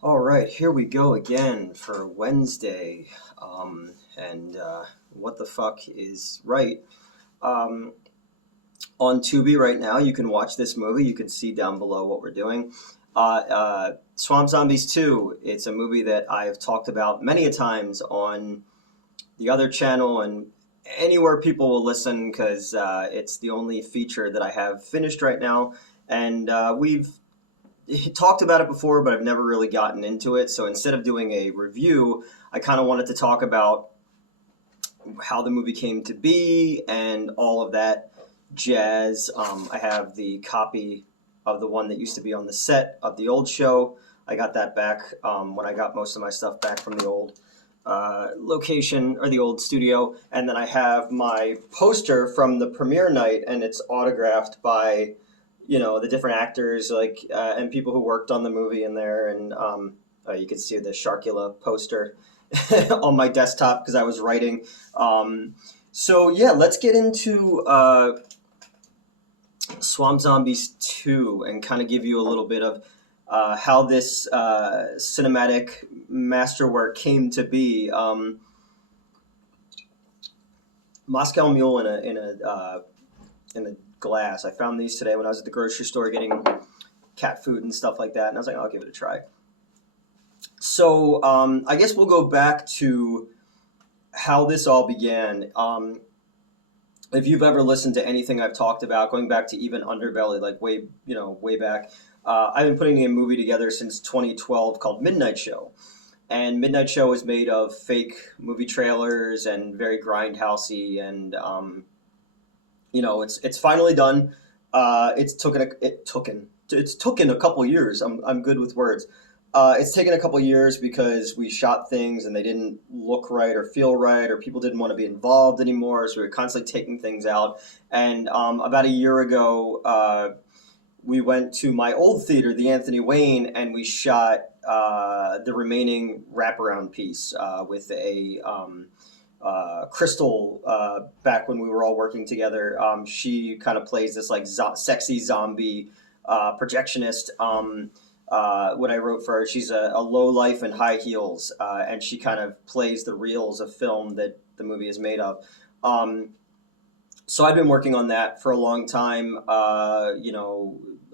All right, here we go again for Wednesday. And what the fuck is right? Um, on Tubi right now, you can watch this movie. You can see down below what we're doing. Swamp Zombies 2. It's a movie that I have talked about many a times on the other channel and anywhere people will listen because it's the only feature that I have finished right now. And we've talked about it before, but I've never really gotten into it. So instead of doing a review, I kind of wanted to talk about how the movie came to be and all of that jazz. I have the copy of the one that used to be on the set of the old show. I got that back when I got most of my stuff back from the old location or the old studio. And then I have my poster from the premiere night, and it's autographed by the different actors and people who worked on the movie in there. And you can see the Sharkula poster on my desktop because I was writing. So yeah, let's get into Swamp Zombies 2 and kind of give you a little bit of how this cinematic masterwork came to be. Moscow Mule in a glass. I found these today when I was at the grocery store getting cat food and stuff like that, and I was like, I'll give it a try. So I guess we'll go back to how this all began. If you've ever listened to anything I've talked about, going back to even Underbelly, like way back, I've been putting a movie together since 2012 called Midnight Show. And Midnight Show is made of fake movie trailers and very grindhousey, and it's finally done. It's taken a couple years. I'm good with words. It's taken a couple years because we shot things and they didn't look right or feel right, or people didn't want to be involved anymore. So we were constantly taking things out. And about a year ago, we went to my old theater, the Anthony Wayne, and we shot the remaining wraparound piece with a Crystal, back when we were all working together. She kind of plays this like sexy zombie projectionist. What I wrote for her, she's a low life in high heels, and she kind of plays the reels of film that the movie is made of. So I've been working on that for a long time.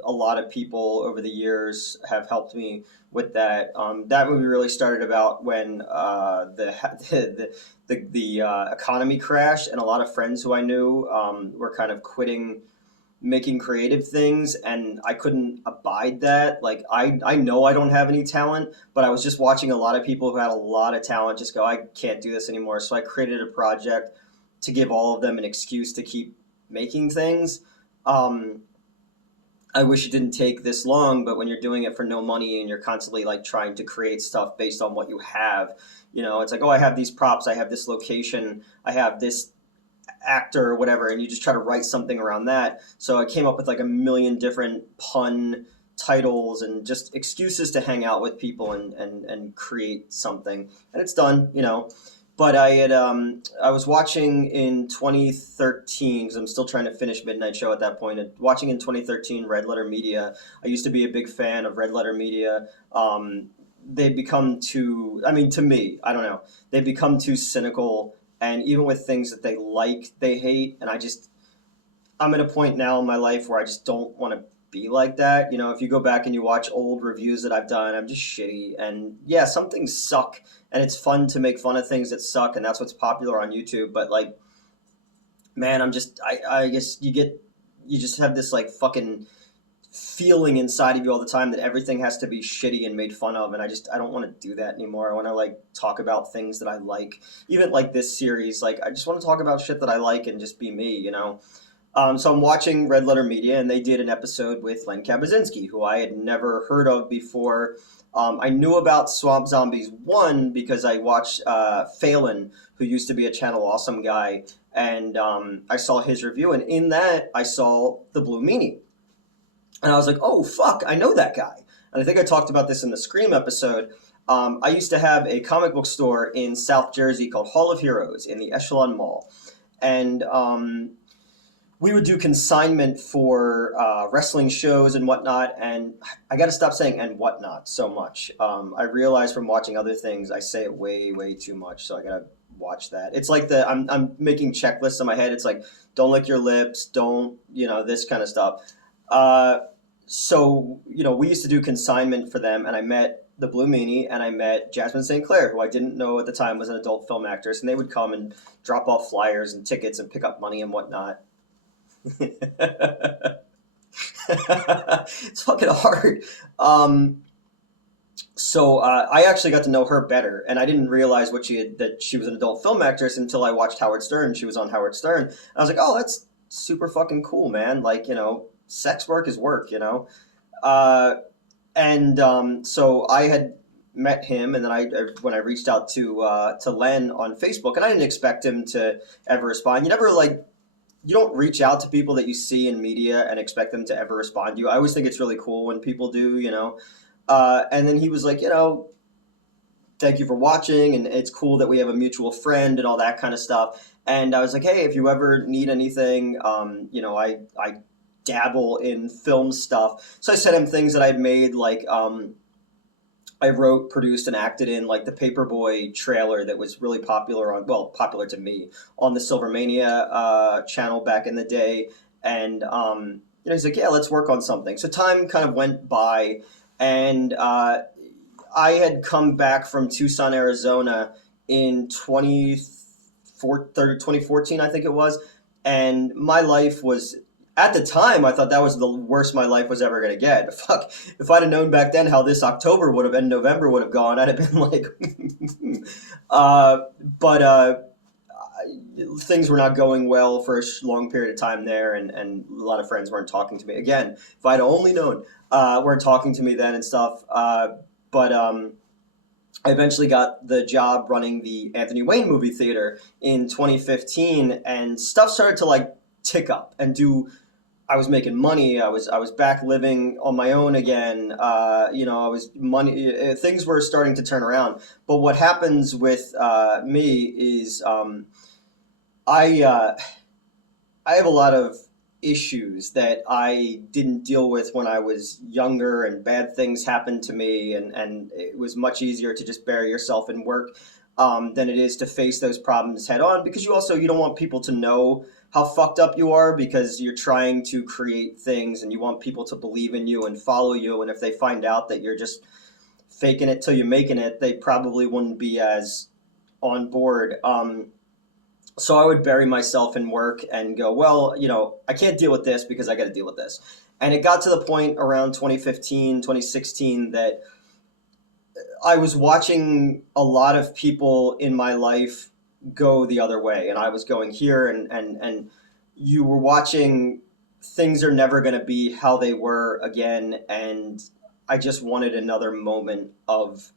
A lot of people over the years have helped me with that. That movie really started about when the economy crashed, and a lot of friends who I knew were kind of quitting making creative things, and I couldn't abide that. Like I know I don't have any talent, but I was just watching a lot of people who had a lot of talent just go, I can't do this anymore. So I created a project to give all of them an excuse to keep making things. Um, I wish it didn't take this long, but when you're doing it for no money and you're constantly like trying to create stuff based on what you have, it's like, oh, I have these props, I have this location, I have this actor or whatever, and you just try to write something around that. So I came up with like a million different pun titles and just excuses to hang out with people and create something. And it's done. But I was watching in 2013 because I'm still trying to finish Midnight Show at that point. And watching in 2013 Red Letter Media. I used to be a big fan of Red Letter Media. They've become too. I mean, to me, I don't know. They've become too cynical, and even with things that they like, they hate. And I'm at a point now in my life where I just don't want to be like that. If you go back and you watch old reviews that I've done, I'm just shitty. And yeah, some things suck, and it's fun to make fun of things that suck, and that's what's popular on YouTube. But like, man, I guess you just have this like fucking feeling inside of you all the time that everything has to be shitty and made fun of, and I don't want to do that anymore. I want to like talk about things that I like. Even like this series, like I just want to talk about shit that I like and just be me. So I'm watching Red Letter Media, and they did an episode with Len Kabaczynski, who I had never heard of before. I knew about Swamp Zombies 1 because I watched Phelan, who used to be a Channel Awesome guy, and I saw his review, and in that I saw the Blue Meanie. And I was like, oh, fuck, I know that guy. And I think I talked about this in the Scream episode. I used to have a comic book store in South Jersey called Hall of Heroes in the Echelon Mall. And we would do consignment for wrestling shows and whatnot. And I got to stop saying "and whatnot" so much. I realize from watching other things, I say it way, way too much. So I got to watch that. It's like I'm making checklists in my head. It's like, don't lick your lips, don't, this kind of stuff. Uh, so, we used to do consignment for them, and I met the Blue Meanie and I met Jasmine St. Clair, who I didn't know at the time was an adult film actress, and they would come and drop off flyers and tickets and pick up money and whatnot. It's fucking hard. Um, so I actually got to know her better, and I didn't realize that she was an adult film actress until I watched Howard Stern. She was on Howard Stern. I was like, oh, that's super fucking cool, man. Like, sex work is work, Uh, and so I had met him, and then when I reached out to Len on Facebook, and I didn't expect him to ever respond. You don't reach out to people that you see in media and expect them to ever respond to you. I always think it's really cool when people do, And then he was like, thank you for watching, and it's cool that we have a mutual friend and all that kind of stuff. And I was like, hey, if you ever need anything, I dabble in film stuff. So I sent him things that I'd made, like I wrote, produced, and acted in like the Paperboy trailer that was really popular to me on the Silvermania channel back in the day. And he's like, yeah, let's work on something. So time kind of went by, and I had come back from Tucson, Arizona in 2014, I think it was, and my life was. At the time, I thought that was the worst my life was ever going to get. Fuck, if I'd have known back then how this October would have and November would have gone, I'd have been like, but things were not going well for a long period of time there, and a lot of friends weren't talking to me. Again, if I'd only known, weren't talking to me then and stuff. But I eventually got the job running the Anthony Wayne movie theater in 2015, and stuff started to like tick up and do. I was making money. I was back living on my own again. I was money. Things were starting to turn around. But what happens with me is I have a lot of issues that I didn't deal with when I was younger, and bad things happened to me, and it was much easier to just bury yourself in work than it is to face those problems head on, because you don't want people to know how fucked up you are, because you're trying to create things and you want people to believe in you and follow you, and if they find out that you're just faking it till you're making it, they probably wouldn't be as on board. So I would bury myself in work and go, well, I can't deal with this because I got to deal with this. And it got to the point around 2015, 2016 that I was watching a lot of people in my life go the other way, and I was going here, and you were watching things are never going to be how they were again, and I just wanted another moment of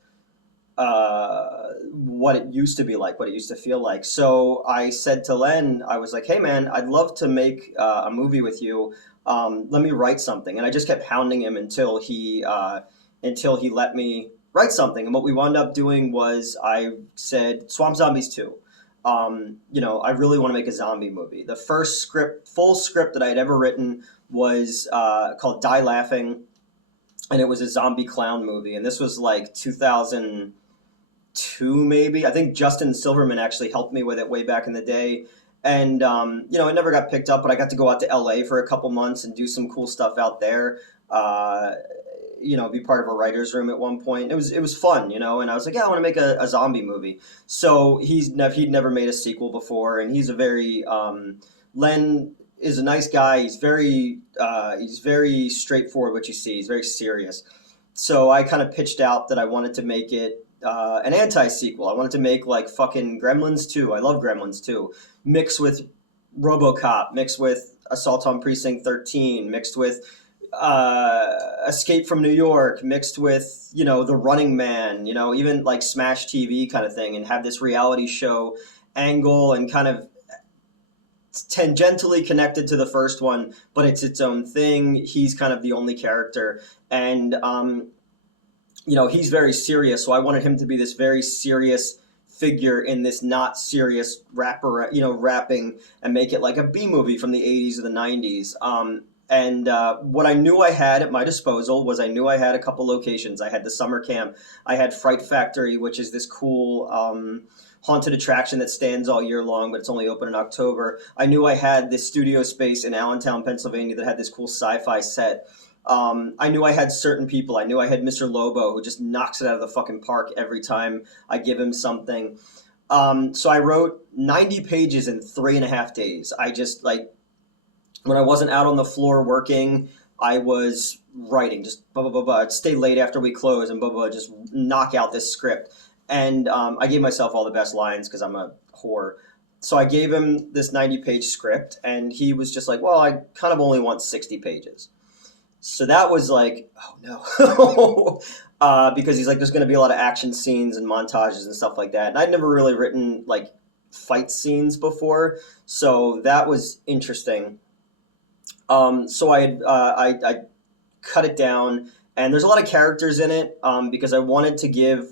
what it used to be like, what it used to feel like. So I said to Len, I was like, hey man, I'd love to make a movie with you. Let me write something. And I just kept hounding him until he let me write something. And what we wound up doing was I said, Swamp Zombies 2. I really want to make a zombie movie. The first full script that I had ever written was called Die Laughing, and it was a zombie clown movie. And this was like 2002, maybe. I think Justin Silverman actually helped me with it way back in the day. And, it never got picked up, but I got to go out to LA for a couple months and do some cool stuff out there. Be part of a writer's room at one point. It was fun, and I was like, yeah, I want to make a zombie movie. So he'd never made a sequel before, and he's a very Len is a nice guy. He's very straightforward. What you see, he's very serious. So I kind of pitched out that I wanted to make it an anti-sequel. I wanted to make like fucking Gremlins 2. I love Gremlins 2. Mixed with RoboCop, mixed with Assault on Precinct 13, mixed with Escape from New York, mixed with The Running Man, even like Smash TV kind of thing, and have this reality show angle and kind of tangentially connected to the first one, but it's its own thing. He's kind of the only character, and he's very serious, so I wanted him to be this very serious figure in this not serious rapper, rapping, and make it like a B movie from the 80s or the 90s. And what I knew I had at my disposal was I knew I had a couple locations. I had the summer camp. I had Fright Factory, which is this cool haunted attraction that stands all year long, but it's only open in October. I knew I had this studio space in Allentown, Pennsylvania that had this cool sci-fi set. I knew I had certain people. I knew I had Mr. Lobo, who just knocks it out of the fucking park every time I give him something. So I wrote 90 pages in 3.5 days. I just like, when I wasn't out on the floor working, I was writing, just blah, blah, blah, blah. I'd stay late after we close and blah, blah, blah, just knock out this script. And I gave myself all the best lines because I'm a whore. So I gave him this 90-page script, and he was just like, well, I kind of only want 60 pages. So that was like, oh no. Because he's like, there's going to be a lot of action scenes and montages and stuff like that. And I'd never really written like fight scenes before. So that was interesting. So I cut it down, and there's a lot of characters in it because I wanted to give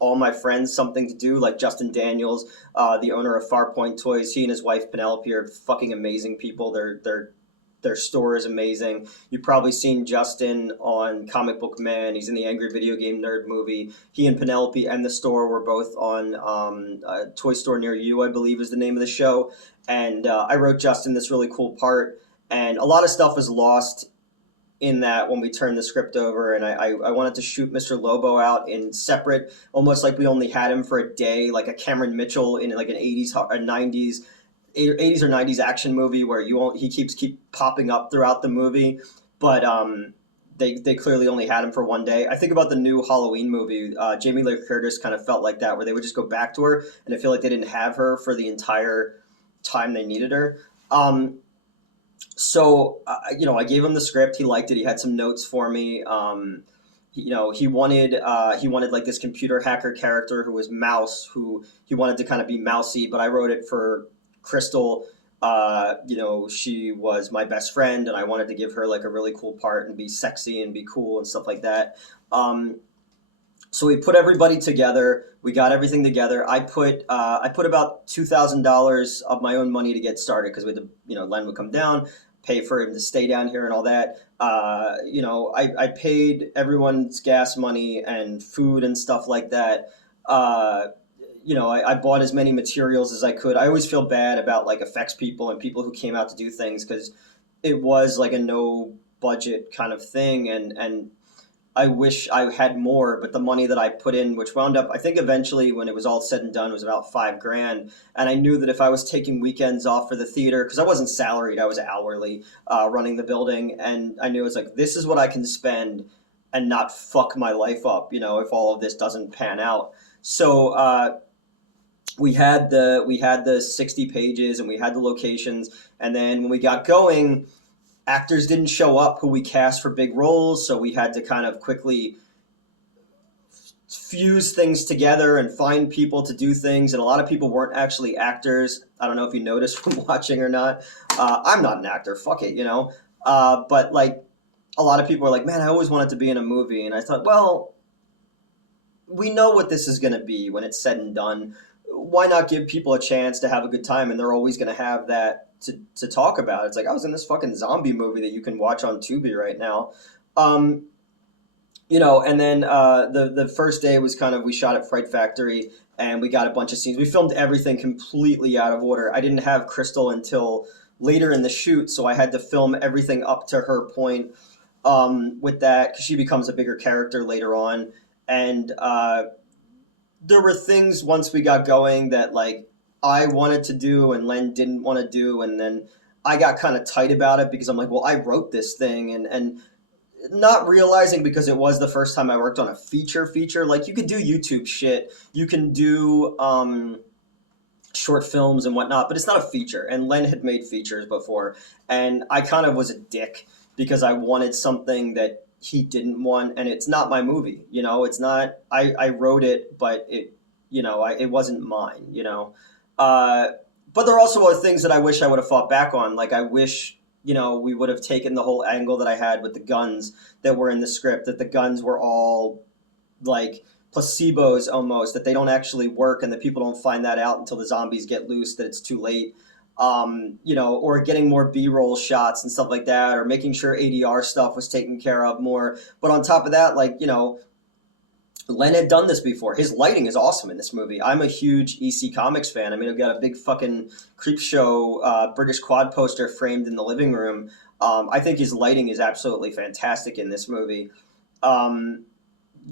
all my friends something to do, like Justin Daniels, the owner of Farpoint Toys. He and his wife Penelope are fucking amazing people. Their store is amazing. You've probably seen Justin on Comic Book Man. He's in the Angry Video Game Nerd movie. He and Penelope and the store were both on a Toy Store Near You, I believe is the name of the show. And I wrote Justin this really cool part. And a lot of stuff was lost in that when we turned the script over. And I wanted to shoot Mr. Lobo out in separate, almost like we only had him for a day, like a Cameron Mitchell in like an 80s or 90s 80s or 90s action movie where he keeps popping up throughout the movie, but they clearly only had him for one day. I think about the new Halloween movie. Jamie Lee Curtis kind of felt like that, where they would just go back to her, and I feel like they didn't have her for the entire time they needed her. So I gave him the script. He liked it. He had some notes for me. He wanted like this computer hacker character who was Mouse, who he wanted to kind of be mousy, but I wrote it for Crystal. She was my best friend, and I wanted to give her like a really cool part and be sexy and be cool and stuff like that. So we put everybody together. We got everything together. I put about $2,000 of my own money to get started because we had to, Len would come down, pay for him to stay down here and all that. I paid everyone's gas money and food and stuff like that. I bought as many materials as I could. I always feel bad about like effects people and people who came out to do things because it was like a no budget kind of thing, and I wish I had more, but the money that I put in, which wound up, I think eventually when it was all said and done, was about $5,000. And I knew that if I was taking weekends off for the theater, because I wasn't salaried, I was hourly running the building, and I knew it was like, this is what I can spend and not fuck my life up, if all of this doesn't pan out. So we had the 60 pages and we had the locations, and then when we got going, actors didn't show up who we cast for big roles, so we had to kind of quickly fuse things together and find people to do things, and a lot of people weren't actually actors. I don't know if you noticed from watching or not. I'm not an actor, fuck it, but like a lot of people were like, man, I always wanted to be in a movie, and I thought, well, we know what this is going to be when it's said and done. Why not give people a chance to have a good time? And they're always going to have that to talk about. It's like, I was in this fucking zombie movie that you can watch on Tubi right now. And then the first day was kind of, we shot at Fright Factory and we got a bunch of scenes. We filmed everything completely out of order. I didn't have Crystal until later in the shoot, so I had to film everything up to her point with that, because she becomes a bigger character later on. And there were things once we got going that like I wanted to do and Len didn't want to do, and then I got kind of tight about it because I'm like, well, I wrote this thing, and not realizing, because it was the first time I worked on a feature. Like, you could do YouTube shit, you can do short films and whatnot, but it's not a feature. And Len had made features before, and I kind of was a dick because I wanted something that he didn't want, and it's not my movie, it's not, I wrote it, but it, it wasn't mine, but there also are things that I wish I would have fought back on. Like, I wish, we would have taken the whole angle that I had with the guns that were in the script, that the guns were all like placebos almost, that they don't actually work and that people don't find that out until the zombies get loose, that it's too late. Or getting more B-roll shots and stuff like that, or making sure ADR stuff was taken care of more. But on top of that, Len had done this before. His lighting is awesome in this movie. I'm a huge EC Comics fan. I mean, I've got a big fucking Creep Show British quad poster framed in the living room. I think his lighting is absolutely fantastic in this movie. And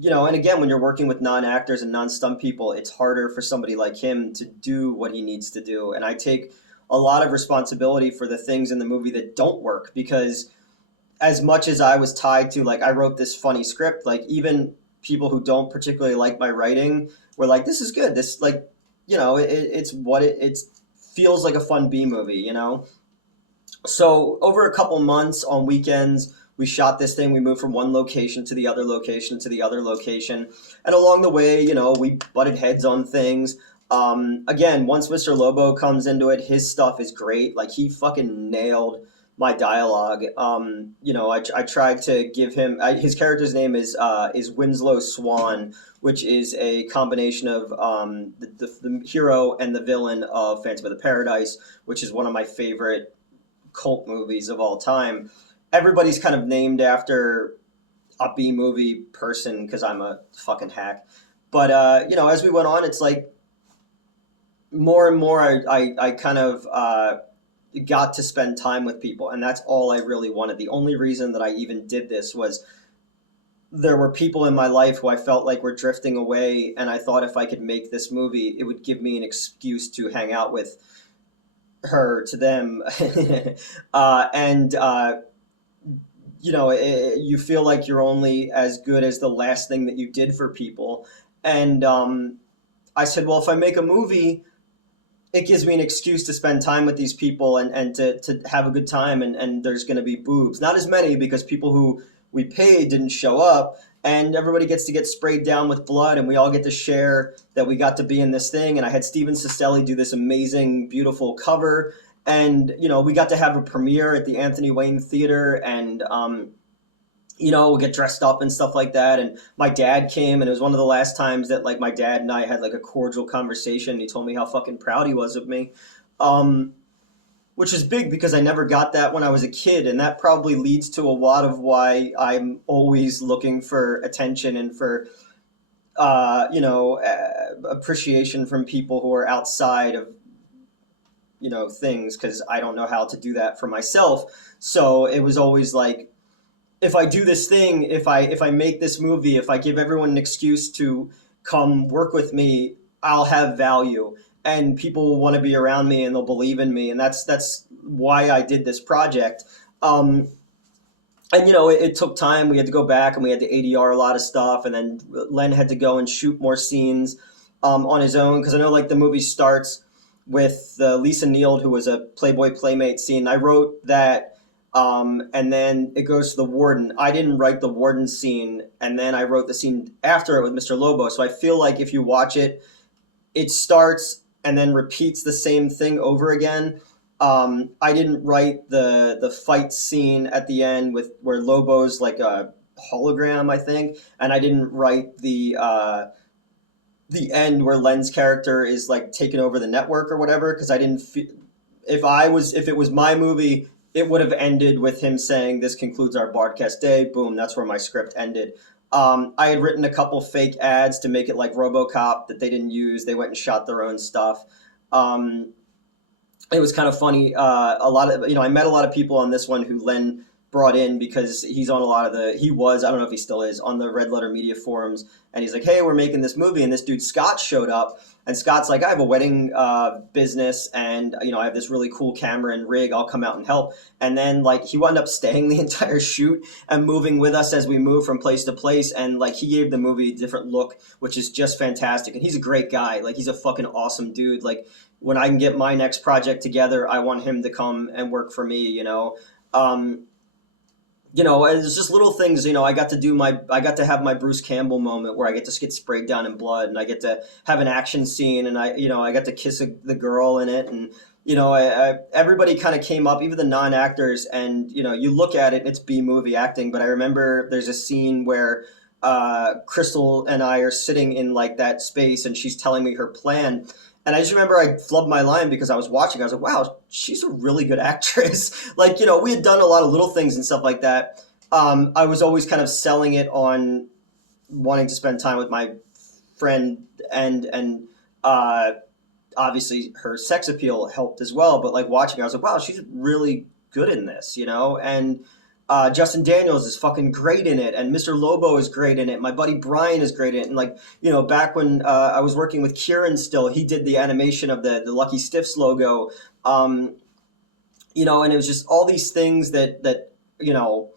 again, when you're working with non-actors and non-stunt people, it's harder for somebody like him to do what he needs to do. And I take a lot of responsibility for the things in the movie that don't work, because as much as I was tied to, like, I wrote this funny script, like, even people who don't particularly like my writing were like, this is good. This, like, it feels like a fun B movie. So over a couple months on weekends, we shot this thing. We moved from one location to the other location to the other location. And along the way, we butted heads on things. Again, once Mr. Lobo comes into it, his stuff is great. Like, he fucking nailed my dialogue. I tried to give him his character's name is Winslow Swan, which is a combination of the hero and the villain of Phantom of the Paradise, which is one of my favorite cult movies of all time. Everybody's kind of named after a B movie person because I'm a fucking hack. But as we went on, it's like more and more I kind of got to spend time with people, and that's all I really wanted. The only reason that I even did this was there were people in my life who I felt like were drifting away, and I thought if I could make this movie, it would give me an excuse to hang out with her, to them. You feel like you're only as good as the last thing that you did for people. And I said, well, if I make a movie, it gives me an excuse to spend time with these people and to have a good time, and there's going to be boobs. Not as many, because people who we paid didn't show up, and everybody gets to get sprayed down with blood, and we all get to share that we got to be in this thing. And I had Steven Sestelli do this amazing, beautiful cover, and, we got to have a premiere at the Anthony Wayne Theater, and, we'll get dressed up and stuff like that. And my dad came, and it was one of the last times that, like, my dad and I had, like, a cordial conversation. He told me how fucking proud he was of me, which is big because I never got that when I was a kid. And that probably leads to a lot of why I'm always looking for attention and for, appreciation from people who are outside of, things, because I don't know how to do that for myself. So it was always like, if I do this thing, if I make this movie, if I give everyone an excuse to come work with me, I'll have value, and people will want to be around me, and they'll believe in me. And that's why I did this project. It took time. We had to go back and we had to ADR a lot of stuff, and then Len had to go and shoot more scenes on his own, because I know, like, the movie starts with Lisa Neild, who was a Playboy Playmate scene. I wrote that, and then it goes to the warden. I didn't write the warden scene, and then I wrote the scene after it with Mr. Lobo. So I feel like if you watch it, it starts and then repeats the same thing over again. I didn't write the fight scene at the end with where Lobo's like a hologram, I think, and I didn't write the end where Len's character is like taking over the network or whatever, because I didn't feel, if it was my movie, it would have ended with him saying, "This concludes our broadcast day." Boom, that's where my script ended. I had written a couple fake ads to make it like RoboCop that they didn't use. They went and shot their own stuff. It was kind of funny. I met a lot of people on this one who Len brought in, because he's on a lot of I don't know if he still is, on the Red Letter Media forums. And he's like, hey, we're making this movie. And this dude, Scott, showed up. And Scott's like, I have a wedding business, and, I have this really cool camera and rig. I'll come out and help. And then, like, he wound up staying the entire shoot and moving with us as we move from place to place. And, like, he gave the movie a different look, which is just fantastic. And he's a great guy. Like, he's a fucking awesome dude. Like, when I can get my next project together, I want him to come and work for me, it's just little things. I got to have my Bruce Campbell moment where I get to get sprayed down in blood, and I get to have an action scene, and I got to kiss the girl in it, and everybody kind of came up, even the non-actors, and you look at it, it's B movie acting. But I remember there's a scene where Crystal and I are sitting in like that space, and she's telling me her plan. And I just remember I flubbed my line because I was watching. I was like, wow, she's a really good actress. Like, we had done a lot of little things and stuff like that. I was always kind of selling it on wanting to spend time with my friend, and uh, obviously her sex appeal helped as well. But like watching, I was like, wow, she's really good in this. And Justin Daniels is fucking great in it, and Mr. Lobo is great in it. My buddy Brian is great in it, and like back when I was working with Kieran, still he did the animation of the Lucky Stiffs logo. Um, and it was just all these things that you know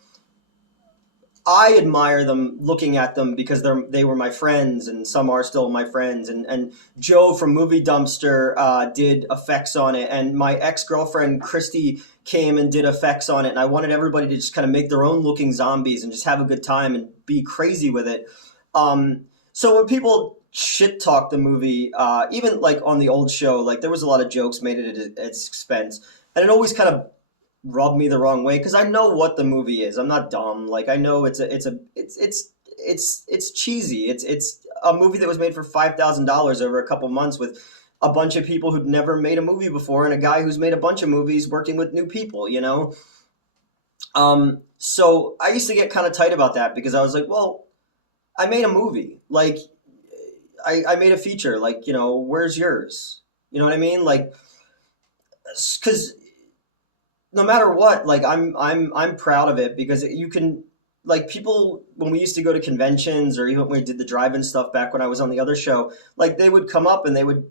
I admire them looking at them because they were my friends, and some are still my friends. And Joe from Movie Dumpster did effects on it, and my ex girlfriend Christy came and did effects on it. And I wanted everybody to just kind of make their own looking zombies and just have a good time and be crazy with it. So when people shit talk the movie, even like on the old show, like there was a lot of jokes made at its expense, and it always kind of rub me the wrong way because I know what the movie is. I'm not dumb. Like I know it's cheesy. It's a movie that was made for $5,000 over a couple months with a bunch of people who'd never made a movie before and a guy who's made a bunch of movies working with new people. So I used to get kind of tight about that because I was like, well, I made a movie. Like I made a feature. Like, where's yours? You know what I mean? Like, because no matter what, like I'm proud of it because you can like people when we used to go to conventions or even when we did the drive-in stuff back when I was on the other show, like they would come up and they would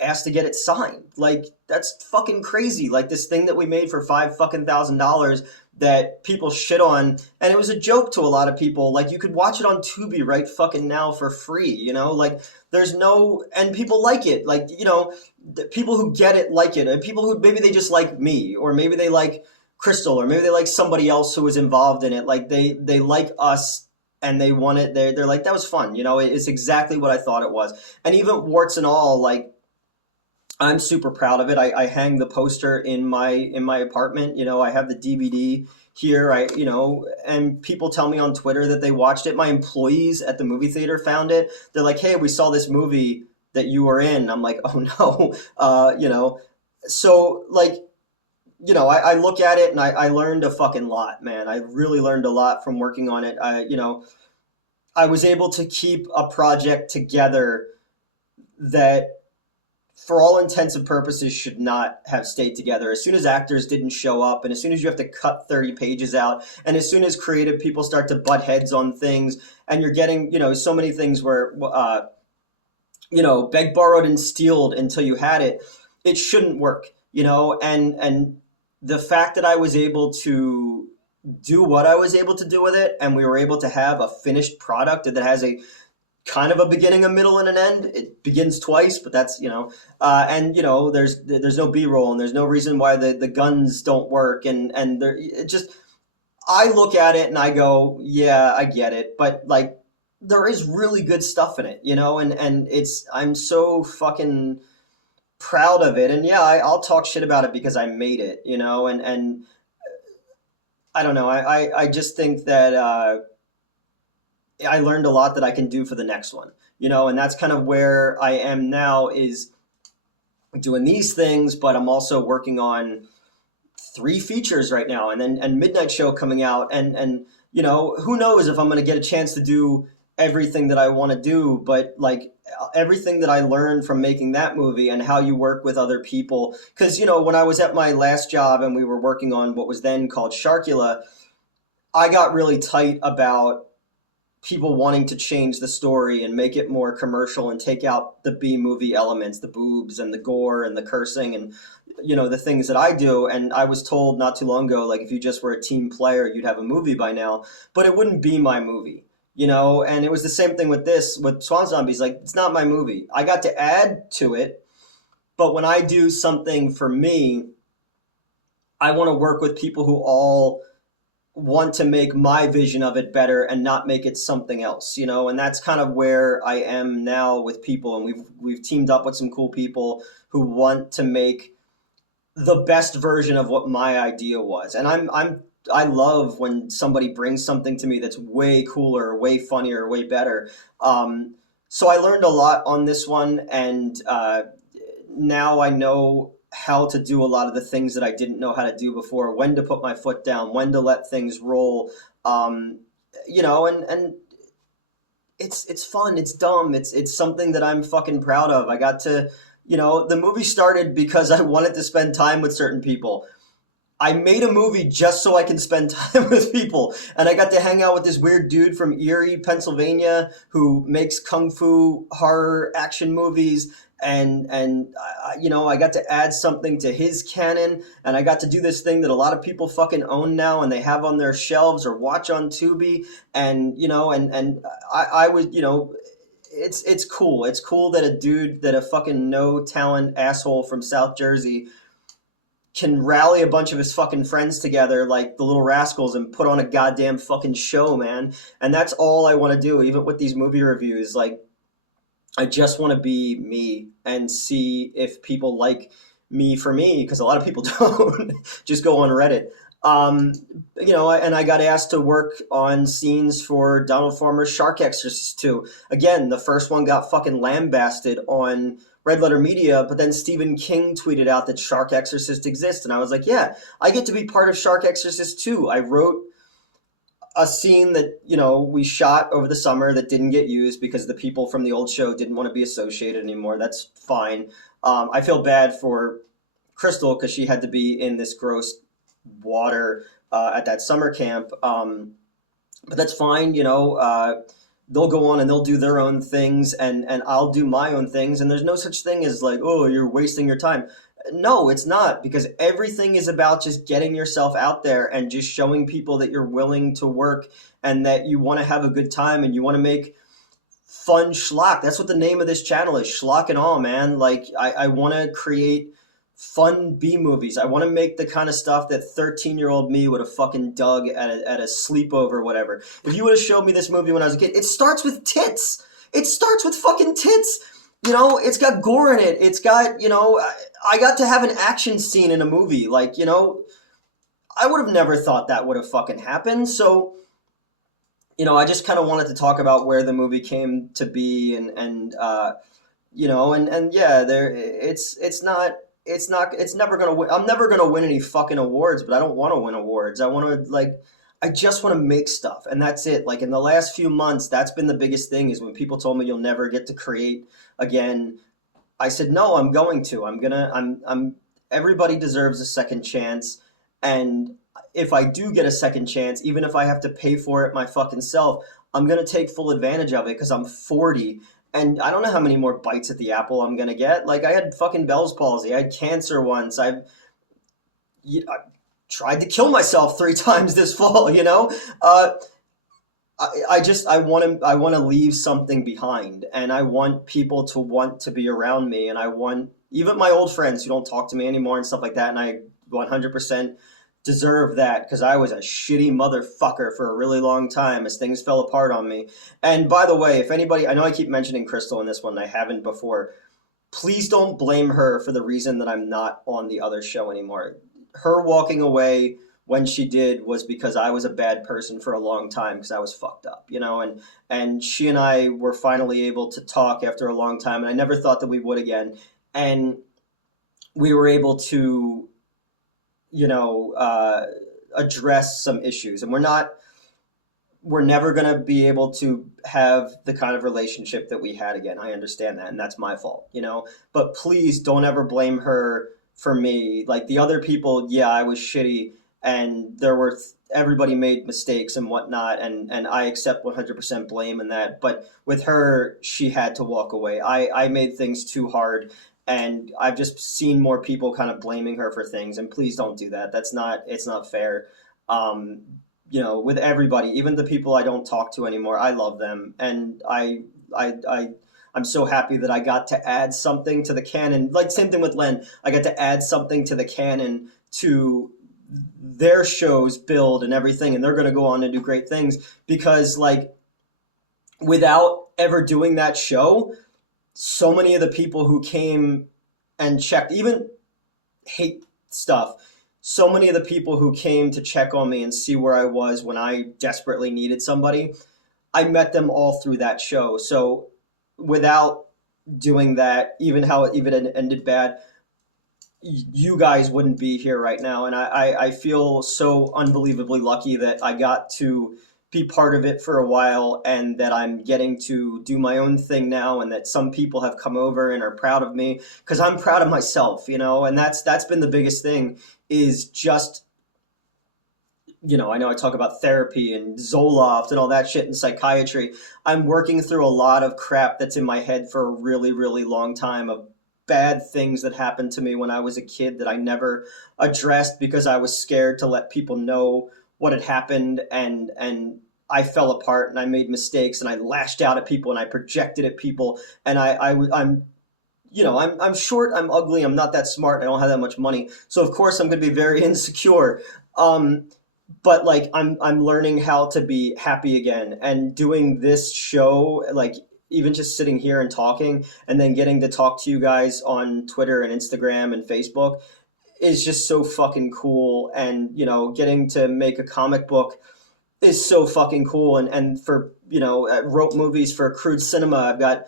asked to get it signed. Like that's fucking crazy. Like this thing that we made for $5,000 that people shit on, and it was a joke to a lot of people. Like you could watch it on Tubi right fucking now for free. Like there's no, and people like it. Like the people who get it like it, and people who maybe they just like me, or maybe they like Crystal, or maybe they like somebody else who was involved in it. Like they like us. And they want it. They're like that was fun. It's exactly what I thought it was. And even warts and all, like I'm super proud of it. I hang the poster in my apartment. I have the DVD here. And people tell me on Twitter that they watched it. My employees at the movie theater found it. They're like, "Hey, we saw this movie that you were in." I'm like, "Oh no," So like, I look at it and I learned a fucking lot, man. I really learned a lot from working on it. I was able to keep a project together that for all intents and purposes should not have stayed together. As soon as actors didn't show up, and as soon as you have to cut 30 pages out, and as soon as creative people start to butt heads on things, and you're getting so many things where begged, borrowed, and stealed until you had it, it shouldn't work. And the fact that I was able to do what I was able to do with it, and we were able to have a finished product that has a kind of a beginning, a middle, and an end. It begins twice, but that's and there's no B-roll, and there's no reason why the guns don't work, and there it just I look at it and I go, yeah, I get it, but like there is really good stuff in it, and I'm so fucking proud of it, and yeah, I'll talk shit about it because I made it, and I don't know, I just think that. I learned a lot that I can do for the next one, and that's kind of where I am now is doing these things, but I'm also working on 3 features right now and Midnight Show coming out. And who knows if I'm going to get a chance to do everything that I want to do, but like everything that I learned from making that movie and how you work with other people. Cause when I was at my last job and we were working on what was then called Sharkula, I got really tight about people wanting to change the story and make it more commercial and take out the B movie elements, the boobs and the gore and the cursing and the things that I do. And I was told not too long ago, like if you just were a team player, you'd have a movie by now, but it wouldn't be my movie. And it was the same thing with this, with Swan Zombies. Like, it's not my movie. I got to add to it, but when I do something for me, I want to work with people who all want to make my vision of it better and not make it something else, and that's kind of where I am now with people. And we've teamed up with some cool people who want to make the best version of what my idea was. And I'm I love when somebody brings something to me that's way cooler, way funnier, way better. Um, so I learned a lot on this one, and now I know how to do a lot of the things that I didn't know how to do before, when to put my foot down, when to let things roll. Um, and it's fun, it's dumb, it's something that I'm fucking proud of. I got to, the movie started because I wanted to spend time with certain people. I made a movie just so I can spend time with people. And I got to hang out with this weird dude from Erie, Pennsylvania, who makes kung fu horror action movies. I got to add something to his canon, and I got to do this thing that a lot of people fucking own now, and they have on their shelves or watch on Tubi. And I was, it's cool. It's cool that a fucking no talent asshole from South Jersey can rally a bunch of his fucking friends together like the Little Rascals and put on a goddamn fucking show, man. And that's all I want to do, even with these movie reviews. Like, I just want to be me and see if people like me for me, because a lot of people don't. Just go on Reddit. Um, and I got asked to work on scenes for Donald Farmer's Shark Exorcist 2. Again, the first one got fucking lambasted on Red Letter Media, but then Stephen King tweeted out that Shark Exorcist exists, and I was like, yeah, I get to be part of Shark Exorcist 2. I wrote a scene that we shot over the summer that didn't get used because the people from the old show didn't want to be associated anymore. That's fine. I feel bad for Crystal because she had to be in this gross water at that summer camp. But that's fine. They'll go on and they'll do their own things, and I'll do my own things. And there's no such thing as like, oh, you're wasting your time. No, it's not, because everything is about just getting yourself out there and just showing people that you're willing to work and that you want to have a good time and you want to make fun schlock. That's what the name of this channel is, Schlock and All, man. Like, I want to create fun B movies. I want to make the kind of stuff that 13-year-old me would have fucking dug at a sleepover or whatever. If you would have showed me this movie when I was a kid, it starts with tits. It starts with fucking tits. It's got gore in it. It's got, I got to have an action scene in a movie. Like, I would have never thought that would have fucking happened. So, I just kind of wanted to talk about where the movie came to be and yeah, it's never going to win. I'm never going to win any fucking awards, but I don't want to win awards. I just want to make stuff, and that's it. Like, in the last few months, that's been the biggest thing, is when people told me you'll never get to create again. I said, no, I'm going to. Everybody deserves a second chance. And if I do get a second chance, even if I have to pay for it my fucking self, I'm going to take full advantage of it, because I'm 40 and I don't know how many more bites at the apple I'm going to get. Like, I had fucking Bell's palsy. I had cancer once. I tried to kill myself 3 times this fall, I want to leave something behind, and I want people to want to be around me, and I want even my old friends who don't talk to me anymore and stuff like that, and I 100% deserve that, because I was a shitty motherfucker for a really long time as things fell apart on me. And by the way, if anybody, I know I keep mentioning Crystal in this one, I haven't before, please don't blame her for the reason that I'm not on the other show anymore. Her walking away when she did was because I was a bad person for a long time, because I was fucked up, and she and I were finally able to talk after a long time, and I never thought that we would again. And we were able to, address some issues, and we're never going to be able to have the kind of relationship that we had again. I understand that, and that's my fault, but please don't ever blame her for me. Like, the other people, yeah, I was shitty, and everybody made mistakes and whatnot, and I accept 100% blame in that. But with her, she had to walk away. I made things too hard, and I've just seen more people kind of blaming her for things, and please don't do that. It's not fair. Um, with everybody, even the people I don't talk to anymore, I love them, and I'm so happy that I got to add something to the canon. Like, same thing with Len. I got to add something to the canon to their shows build and everything, and they're going to go on and do great things, because, like, without ever doing that show, so many of the people who came and checked, even hate stuff, so many of the people who came to check on me and see where I was when I desperately needed somebody, I met them all through that show. So without doing that, even how it even ended bad, you guys wouldn't be here right now. And I feel so unbelievably lucky that I got to be part of it for a while, and that I'm getting to do my own thing now, and that some people have come over and are proud of me because I'm proud of myself, and that's been the biggest thing, is just, I know I talk about therapy and Zoloft and all that shit in psychiatry. I'm working through a lot of crap that's in my head for a really, really long time, of bad things that happened to me when I was a kid that I never addressed because I was scared to let people know what had happened, and I fell apart and I made mistakes and I lashed out at people and I projected at people, and I'm I'm short, I'm ugly, I'm not that smart, I don't have that much money. So of course I'm going to be very insecure. Um, but like I'm learning how to be happy again, and doing this show, like even just sitting here and talking, and then getting to talk to you guys on Twitter and Instagram and Facebook is just so fucking cool. And getting to make a comic book is so fucking cool. And for wrote movies for Crude Cinema. I've got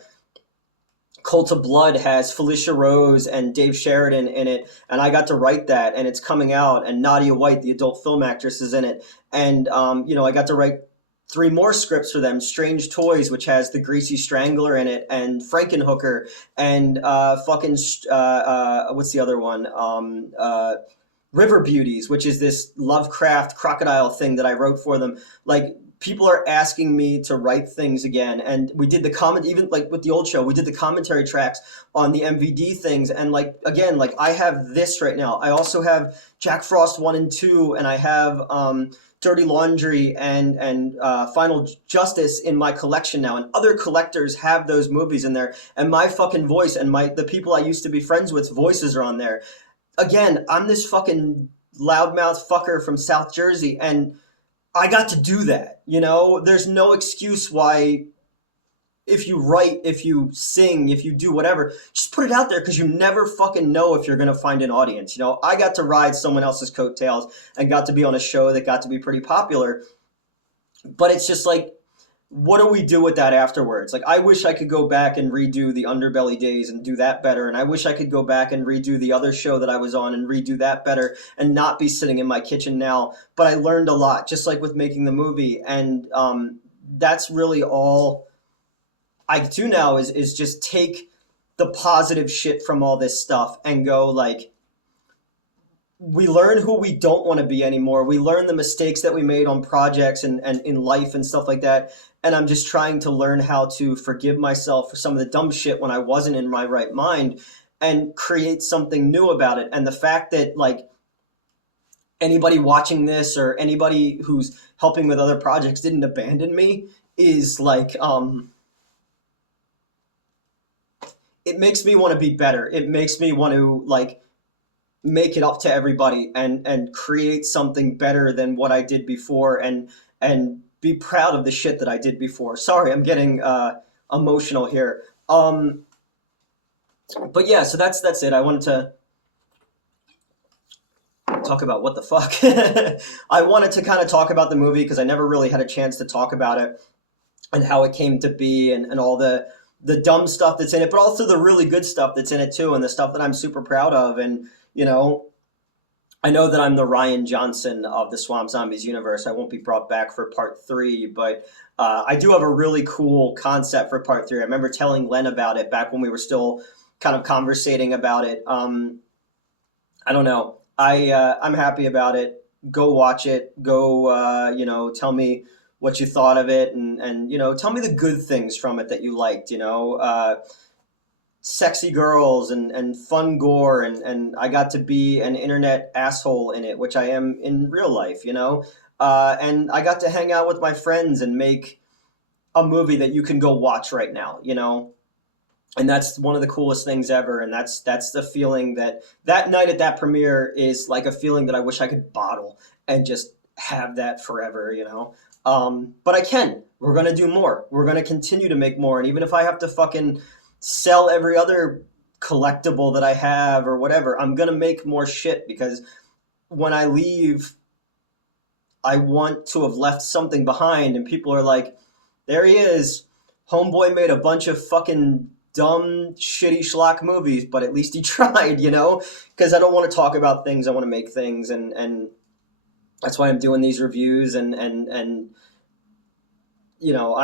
Cult of Blood has Felicia Rose and Dave Sheridan in it, and I got to write that, and it's coming out. And Nadia White, the adult film actress, is in it, and I got to write three more scripts for them: Strange Toys, which has the Greasy Strangler in it, and Frankenhooker, and what's the other one? River Beauties, which is this Lovecraft crocodile thing that I wrote for them. Like, people are asking me to write things again, and we did the comment, even like with the old show, we did the commentary tracks on the MVD things. And like, again, like I have this right now. I also have Jack Frost 1 and 2, and I have Dirty Laundry and Final Justice in my collection now, and other collectors have those movies in there, and my fucking voice and the people I used to be friends with voices are on there. Again, I'm this fucking loudmouth fucker from South Jersey, and I got to do that. There's no excuse why, if you write, if you sing, if you do whatever, just put it out there, because you never fucking know if you're going to find an audience. I got to ride someone else's coattails and got to be on a show that got to be pretty popular. But it's just like, what do we do with that afterwards? Like, I wish I could go back and redo the Underbelly days and do that better. And I wish I could go back and redo the other show that I was on and redo that better, and not be sitting in my kitchen now. But I learned a lot, just like with making the movie. And that's really all I do now, is just take the positive shit from all this stuff and go, like, we learn who we don't want to be anymore. We learn the mistakes that we made on projects and in life and stuff like that. And I'm just trying to learn how to forgive myself for some of the dumb shit when I wasn't in my right mind, and create something new about it. And the fact that, like, anybody watching this or anybody who's helping with other projects didn't abandon me is like, it makes me want to be better. It makes me want to, like, make it up to everybody and create something better than what I did before, and be proud of the shit that I did before. Sorry, I'm getting emotional here. But yeah, so that's it. I wanted to talk about what the fuck. I wanted to kind of talk about the movie because I never really had a chance to talk about it, and how it came to be, and all the dumb stuff that's in it, but also the really good stuff that's in it too, and the stuff that I'm super proud of. And I know that I'm the Ryan Johnson of the Swamp Zombies universe. I won't be brought back for part 3, but I do have a really cool concept for part 3. I remember telling Len about it back when we were still kind of conversating about it. I don't know. I'm happy about it. Go watch it. Go, tell me what you thought of it, and tell me the good things from it that you liked. Sexy girls and fun gore, and I got to be an internet asshole in it, which I am in real life, and I got to hang out with my friends and make a movie that you can go watch right now, and that's one of the coolest things ever. And that's the feeling that night at that premiere is like a feeling that I wish I could bottle and just have that forever, but I can. We're going to do more. We're going to continue to make more. And even if I have to fucking sell every other collectible that I have or whatever, I'm going to make more shit, because when I leave, I want to have left something behind, and people are like, there he is. Homeboy made a bunch of fucking dumb, shitty schlock movies, but at least he tried, you know? Because I don't want to talk about things, I want to make things, and that's why I'm doing these reviews, and you know,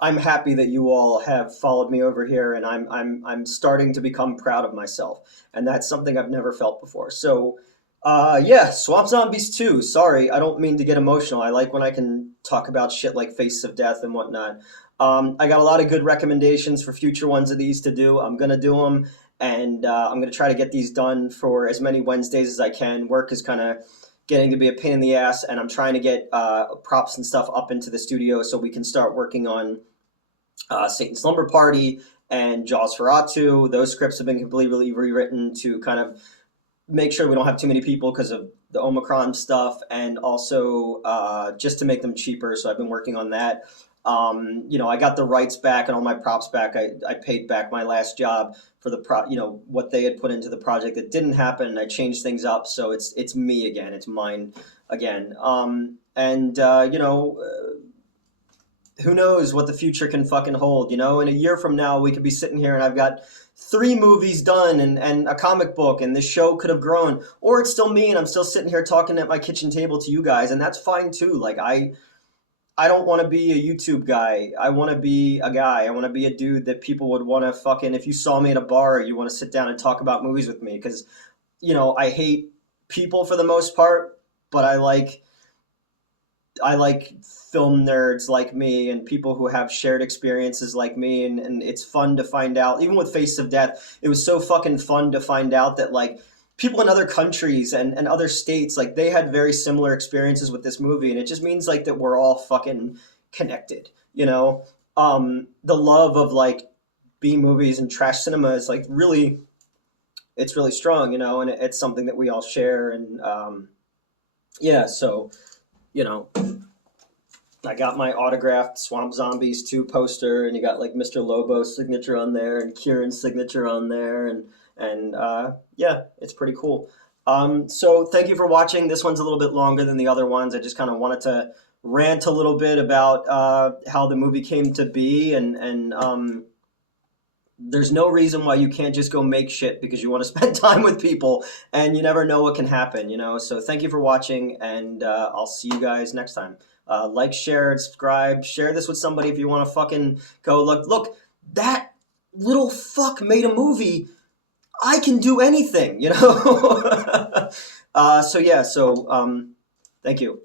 I'm happy that you all have followed me over here, and I'm starting to become proud of myself, and that's something I've never felt before. So, yeah, Swamp Zombies 2. Sorry, I don't mean to get emotional. I like when I can talk about shit like Faces of Death and whatnot. I got a lot of good recommendations for future ones of these to do. I'm gonna do them, and I'm gonna try to get these done for as many Wednesdays as I can. Work is kind of getting to be a pain in the ass, and I'm trying to get props and stuff up into the studio so we can start working on Satan's Slumber Party and Jaws Ferratu. Those scripts have been completely rewritten to kind of make sure we don't have too many people because of the Omicron stuff, and also just to make them cheaper. So I've been working on that. You know, I got the rights back and all my props back. I paid back my last job for the you know, what they had put into the project that didn't happen. I changed things up, so it's me again. It's mine again. You know, who knows what the future can fucking hold, you know? In a year from now, we could be sitting here and I've got 3 movies done and a comic book, and this show could have grown. Or it's still me and I'm still sitting here talking at my kitchen table to you guys, and that's fine too. Like, I don't want to be a YouTube guy. I want to be a guy. I want to be a dude that people would want to fucking, if you saw me at a bar, you want to sit down and talk about movies with me. Because, you know, I hate people for the most part, but I like film nerds like me and people who have shared experiences like me, and it's fun to find out. Even with Face of Death, it was so fucking fun to find out that like people in other countries and other states, like they had very similar experiences with this movie, and it just means like that we're all fucking connected, you know? The love of like B movies and trash cinema is like really, it's really strong, you know, and it's something that we all share, and yeah, so you know, I got my autographed Swamp Zombies 2 poster, and you got like Mr. Lobo's signature on there and Kieran's signature on there, and yeah, it's pretty cool. So thank you for watching. This one's a little bit longer than the other ones. I just kind of wanted to rant a little bit about how the movie came to be, and there's no reason why you can't just go make shit because you want to spend time with people, and you never know what can happen, you know? So thank you for watching, and I'll see you guys next time. Like, share, and subscribe. Share this with somebody if you want to fucking go, look, that little fuck made a movie. I can do anything, you know? So yeah, so thank you.